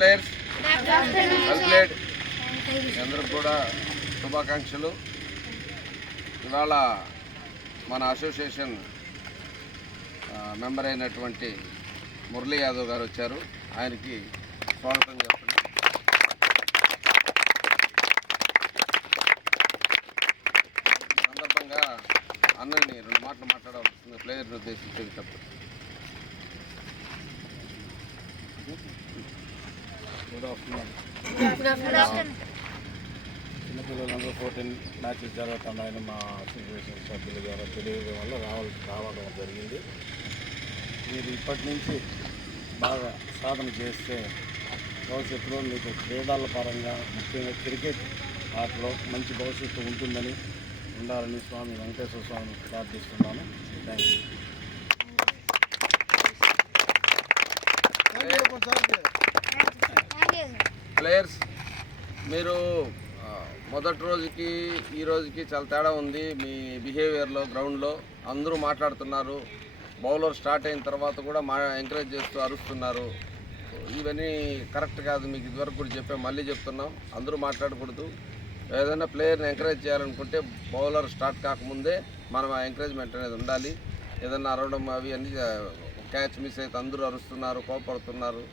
Players well played. అందరికి కూడా శుభాకాంక్షలు. ఇవాళ మన అసోసియేషన్ మెంబర్ అయినటువంటి మురళీ యాదవ్ గారు వచ్చారు. ఆయనకి స్వాగతం చెప్పండి. సందర్భంగా అన్నని 2 మాటలు మాట్లాడవలసింది ప్లేయర్ని ఉద్దేశించి చెప్పండి. Good afternoon. చిన్నపిల్లలందరూ 14 మ్యాచెస్ జరుగుతున్నాయని మా అసోసియేషన్ సభ్యుల ద్వారా తెలియడం వల్ల రావడం జరిగింది. మీరు ఇప్పటి నుంచి బాగా సాధన చేస్తే భవిష్యత్తులో మీకు క్రీడల పరంగా ముఖ్యంగా క్రికెట్ ఆటలో మంచి భవిష్యత్తు ఉండాలని స్వామి వెంకటేశ్వర స్వామిని ప్రార్థిస్తున్నాను. Thank you. ప్లేయర్స్, మీరు మొదటి రోజుకి ఈ రోజుకి చాలా తేడా ఉంది. మీ బిహేవియర్లో గ్రౌండ్లో అందరూ మాట్లాడుతున్నారు. బౌలర్ స్టార్ట్ అయిన తర్వాత కూడా ఎంకరేజ్ చేస్తూ అరుస్తున్నారు. ఇవన్నీ కరెక్ట్ కాదు. మీకు ఇదివరకు కూడా చెప్పాం, మళ్ళీ చెప్తున్నాం, అందరూ మాట్లాడకూడదు. ఏదైనా ప్లేయర్ని ఎంకరేజ్ చేయాలనుకుంటే బౌలర్ స్టార్ట్ కాకముందే మనం ఆ ఎంకరేజ్మెంట్ అనేది ఉండాలి. ఏదైనా అరవడం అవి అన్నీ క్యాచ్ మిస్ అయితే అందరూ అరుస్తున్నారు, కోపడుతున్నారు.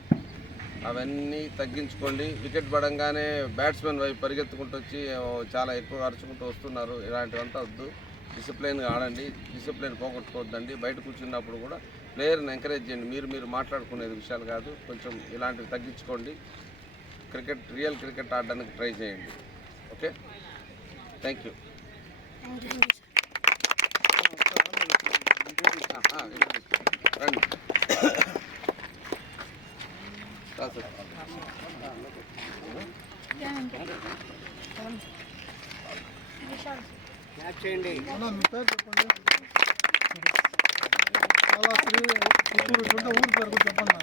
అవన్నీ తగ్గించుకోండి. వికెట్ పడంగానే బ్యాట్స్మెన్ వైపు పరిగెత్తుకుంటూ వచ్చి చాలా ఎక్కువ అరుచుకుంటూ వస్తున్నారు. ఇలాంటివంతా వద్దు. డిసిప్లైన్గా ఆడండి. డిసిప్లైన్ పోగొట్టుకోవద్దండి. బయట కూర్చున్నప్పుడు కూడా ప్లేయర్ని ఎంకరేజ్ చేయండి. మీరు మాట్లాడుకునేది విషయాలు కాదు. కొంచెం ఇలాంటివి తగ్గించుకోండి. రియల్ క్రికెట్ ఆడడానికి ట్రై చేయండి. Okay, thank you. రండి. చేయండి. మీ పేరు చెప్పండి. చాలా పుత్తూరు ఊరు పేరు కూడా చెప్పండి.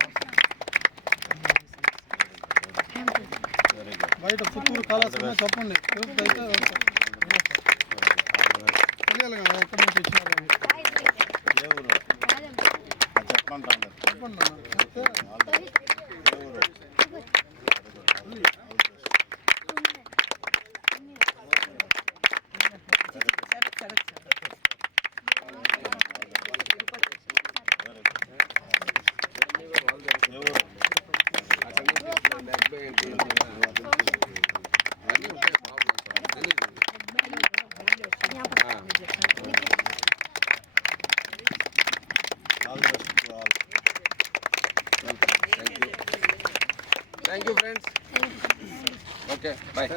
బయట పుత్తూరు కళాశాల చెప్పండి. అయితే తెలియాలి కదా ఎక్కడి నుంచి వచ్చినారు చెప్పండి. Thank you friends. Okay, bye.